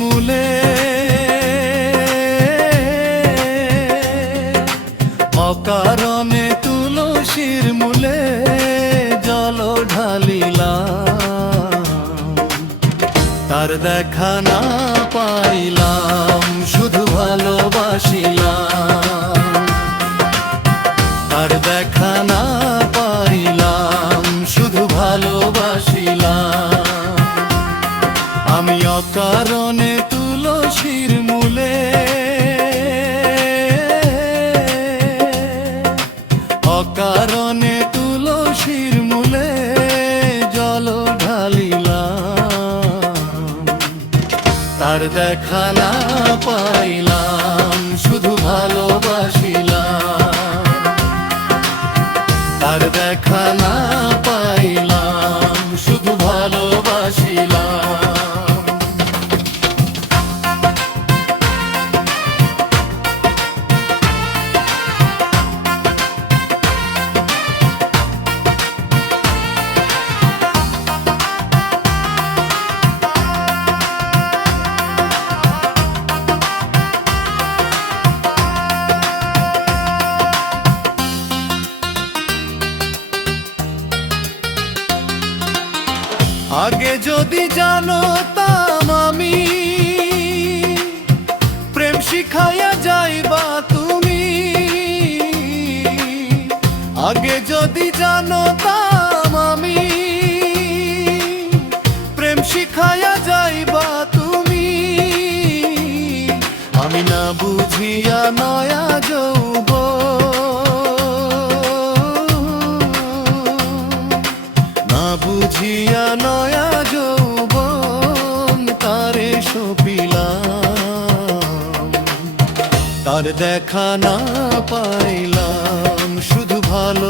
মূলে। অকারণে তুলসীর মূলে জল ঢালিলা তার দেখা না পাইলাম শুধু ভালোবাসিলাম। দেখা না পাইলাম। শুধু ভালোবাসিলাম আগে যদি জানতাম আমি প্রেম শিখাইয়া যাইবা তুমি। আগে যদি জানতাম না বুঝিয়া নয়া যৌবন তারে সপিলাম। তার দেখা না পাইলাম শুধু ভালোবাসিলাম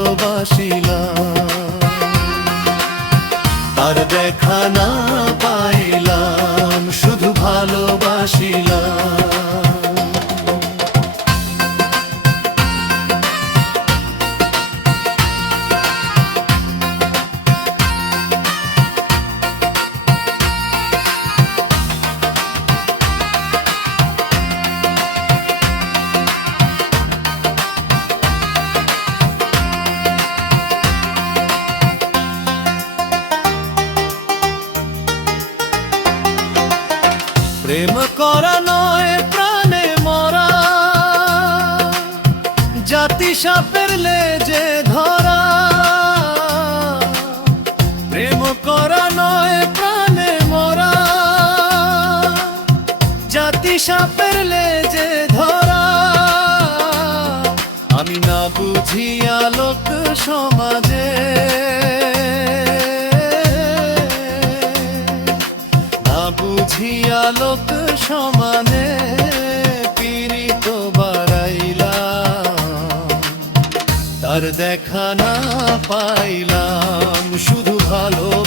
প্রেম করা নয়, প্রাণে মরা। জাতি সাপের লেজে ধরা। প্রেম করা নয়, প্রাণে মরা। জাতি সাপের লেজে ধরা। আমি না বুঝিয়া লোক সমাজে সমানে পীড়িত বাড়াইলাম। তার দেখা না পাইলাম শুধু ভালোবাসিলাম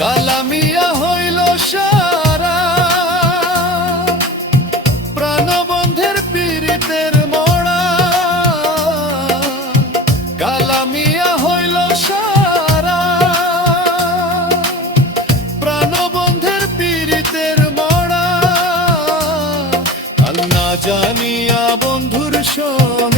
কালামিয়া হইল সারা। প্রাণবন্ধের পীড়িতের মোড়া কালামিয়া হইল সারা। প্রাণবন্ধের পীড়িতের মোড়া কাল না জানিয়া বন্ধুর সনে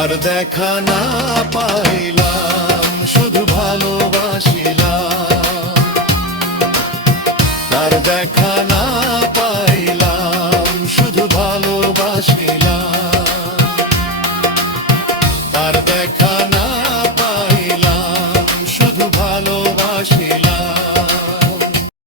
তার দেখা না পাইলাম শুধু ভালোবাসিলাম। আর দেখা